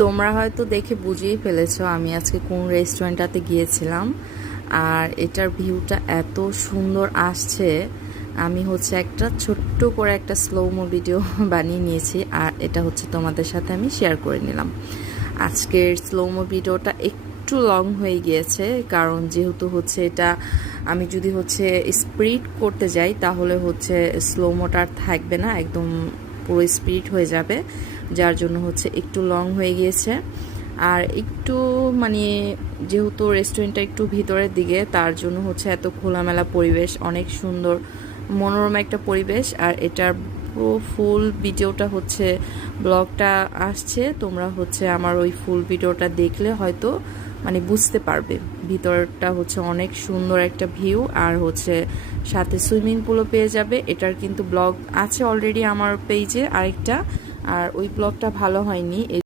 তোমরা হয়তো দেখে বুঝেই ফেলেছো আমি আজকে কোন রেস্টুরেন্টটাতে গিয়েছিলাম। আর এটার ভিউটা এত সুন্দর আসছে, আমি হচ্ছে একটা ছোট্ট করে একটা স্লোমো ভিডিও বানিয়ে নিয়েছি, আর এটা হচ্ছে তোমাদের সাথে আমি শেয়ার করে নিলাম। আজকের স্লোমো ভিডিওটা একটু লং হয়ে গিয়েছে, কারণ যেহেতু হচ্ছে এটা আমি যদি হচ্ছে স্পিড করতে যাই তাহলে হচ্ছে স্লোমোটা আর থাকবে না, একদম পুরো স্পিড হয়ে যাবে, যার জন্য হচ্ছে একটু লং হয়ে গিয়েছে। আর একটু মানে যেহেতু রেস্টুরেন্টটা একটু ভিতরের দিকে, তার জন্য হচ্ছে এত খোলামেলা পরিবেশ, অনেক সুন্দর মনোরম একটা পরিবেশ। আর এটার পুরো ফুল ভিডিওটা হচ্ছে ব্লগটা আসছে, তোমরা হচ্ছে আমার ওই ফুল ভিডিওটা দেখলে হয়তো মানে বুঝতে পারবে। ভিতরটা হচ্ছে অনেক সুন্দর একটা ভিউ, আর হচ্ছে সাথে সুইমিং পুলও পেয়ে যাবে। এটার কিন্তু ব্লগ আছে অলরেডি আমার পেজে আরেকটা, আর ওই ব্লগটা ভালো হয়নি।